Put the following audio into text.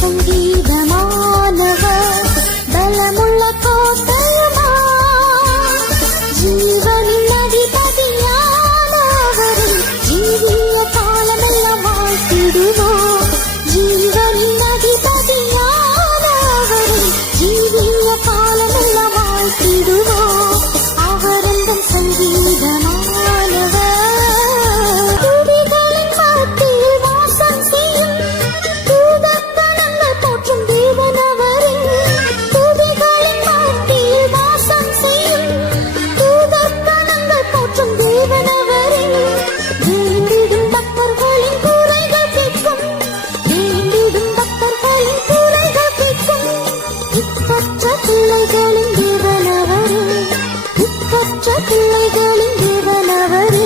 സംഗീതം பிள்ளைகளின் தேவன் அவரே புக்கற்ற பிள்ளைகளின் தேவன் அவரே